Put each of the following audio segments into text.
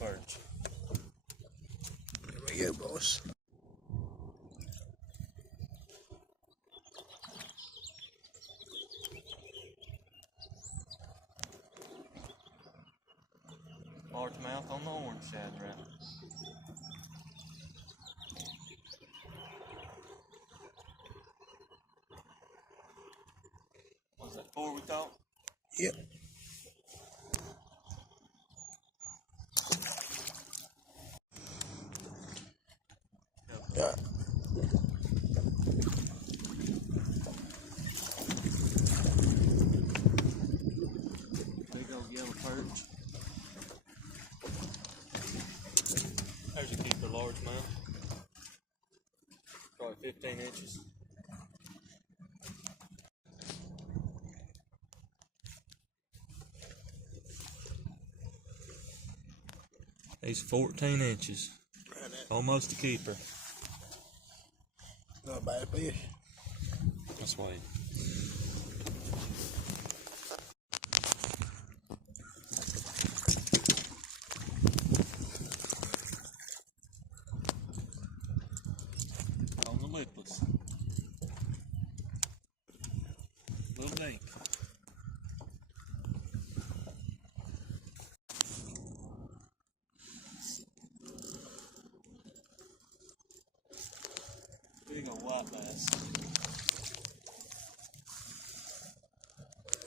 perch. There we go, boys. Largemouth on the orange shad route. Was that 4 we thought? Yep. Yeah. Big old yellow perch. There's a keeper largemouth. Probably 15 inches. He's 14 inches. Right. Almost a keeper. Not a bad fish. That's why. On the lipless. Little dink. Big old white bass.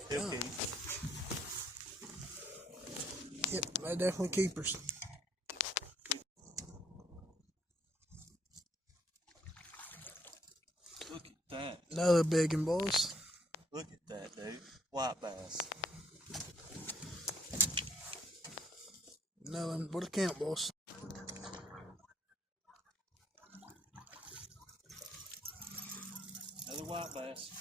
He'll keep. Yep, they're definitely keepers. Look at that. Another big one, boys. Look at that, dude. White bass. Another one. What a count, boys. Another white bass.